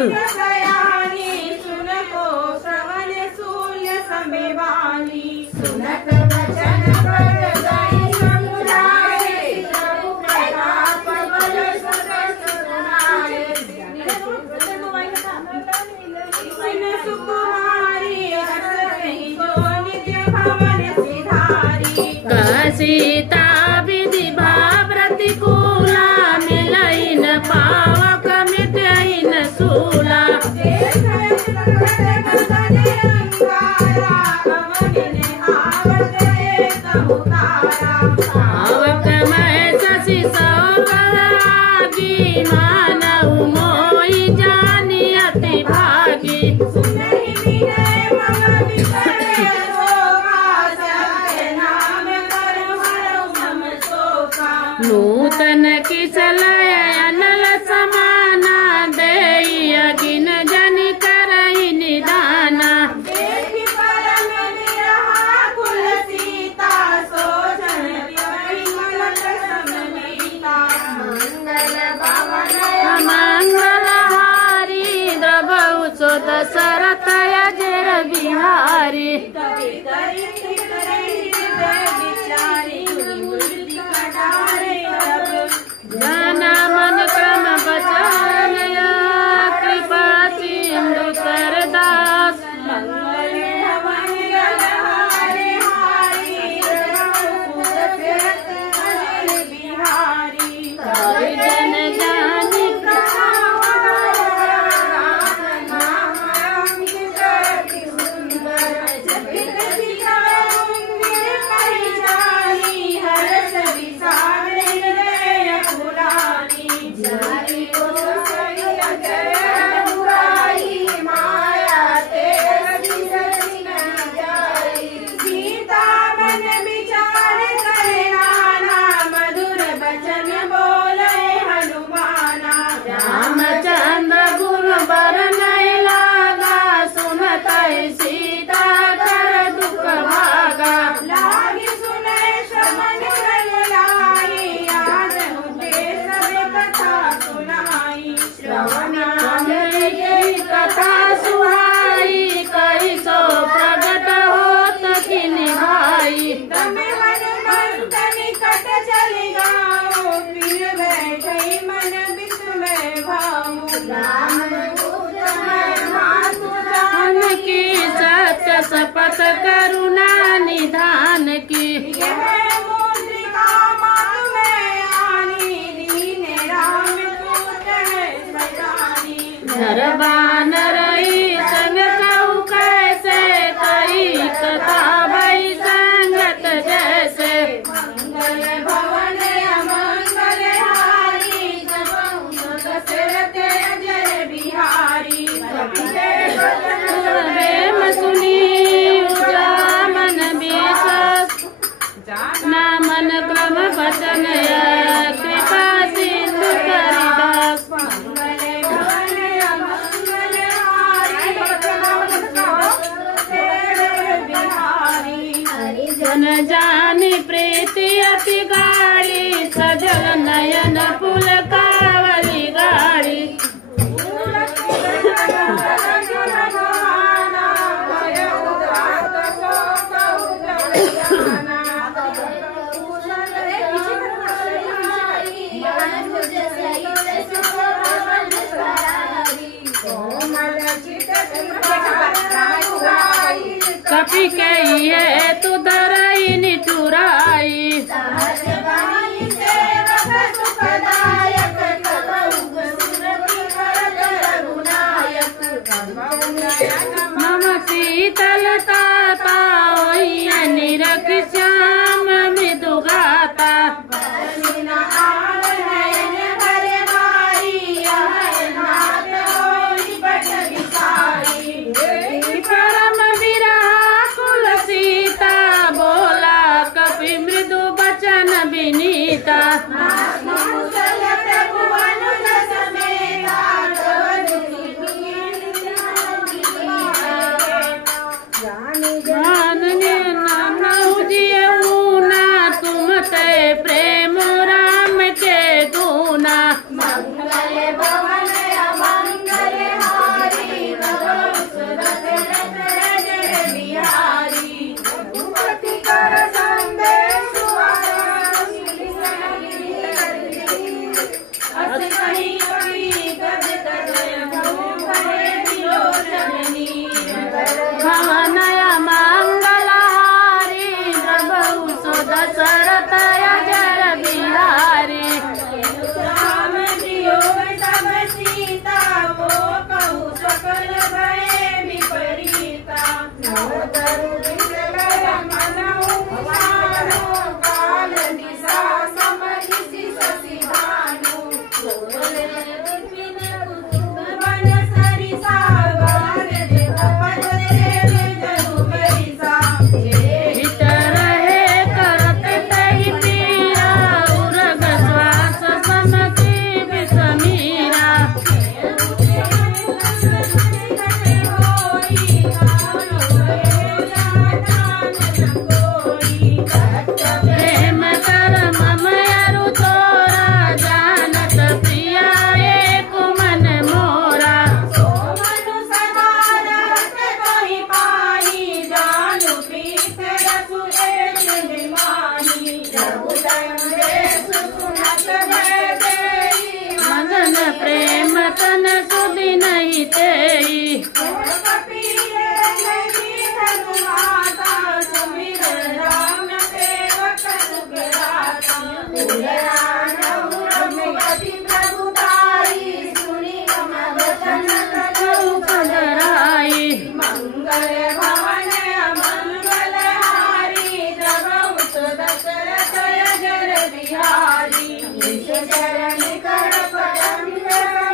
दयानी सुन को श्रवण सूल्य समेवानी सुनत वचन पर गई समुदाय प्रभु प्रताप बल सुदर्श सुनाए सुन सुकुमारी हसते जो नित्य भवन सिधारी सीता विधि भाव प्रतिकूला मिलई न पावक मिटई न सूला आवक मैं शशि सौभागी मानव मोई जानी अति भागी नूतन किसलय अनल समाना देई अगिन जन करई निदाना देखि परम विरहा कुल सीता सोजन मलक समनीता मंगल भवन मंगल हारी द्रवहु सो दशरथ अजर बिहारी जाना मन क्रम बचन कृपा सिंधु करदास मंगल मंगल हारे हारी बिहारी जन जानी कथा सुहाई कही सो प्रगट होत की निभाई तमे हनुमंत निकट चली गाओ पीर बैठई मन विस्मय भाऊ राम की सत्य शपथ करुणा निधान की नरबान रही संग कहू कैसे कही कथा भई संगत जैसे मंगल भवन अमंगल हारी दशरथ अजर बिहारी प्रेम सुनी उजा मन विश्वास ना मन क्रम वचन कृपा सिंधु करिदास जन जानी प्रीति अति गाड़ी सजल नयन पुल कावली गाड़ी कपि कहिए तू धरई निठुराई मम शीतलता निरख श्याम मृदुगाता परम विरहा कुल सीता बोला कपि मृदु बचन विनीता जान चरण कर परम